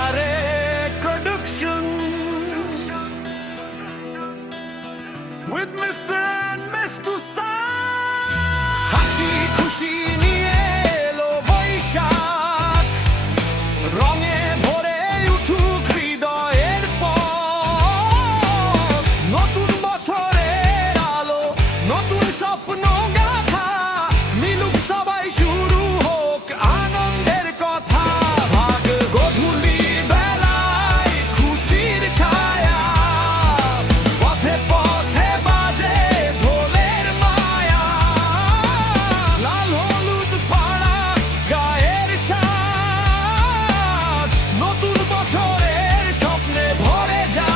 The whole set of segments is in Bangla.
Tarek Productions with Mr. and Mr. হাসি খুশি নিয়ে এলো বৈশাখ, রঙে ভরে উঠুক হৃদয়ের পথ। নতুন বছরের আলো, নতুন স্বপ্ন গাথা, মিলুক সবাই, শুরু হোক আনন্দের কথা। ভাগ গধূলি বেলায় খুশির ছায়া, পথে পথে বাজে ঢোলের মায়া। লাল হলুদ পাড়া গায়ের সাজ, নতুন বছরের স্বপ্নে ভরে যায়।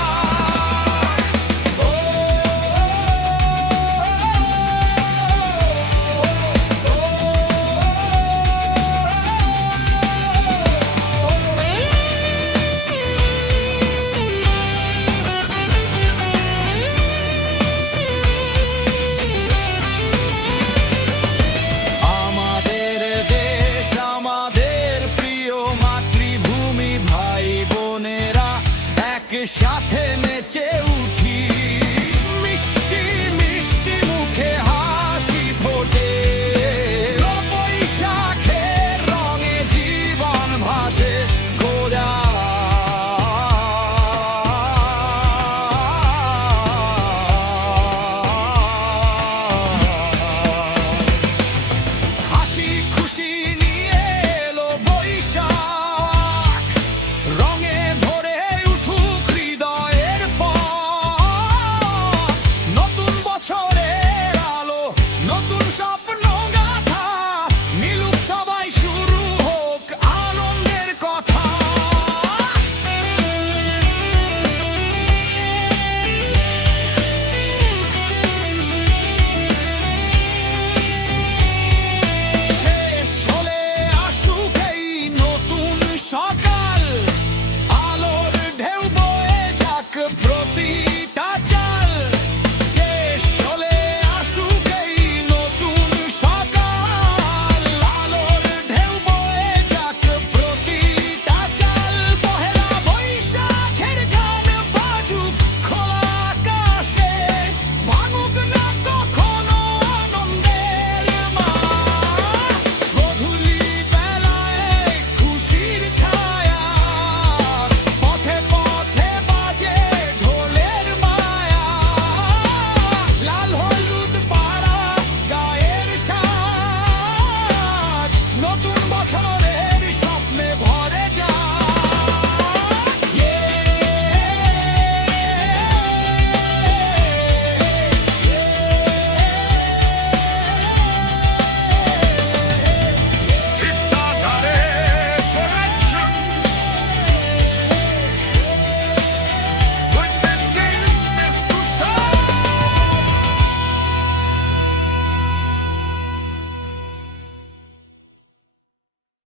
আমাদের দেশ, আমাদের প্রিয় মাতৃভূমি, ভাই বোনেরা একসাথে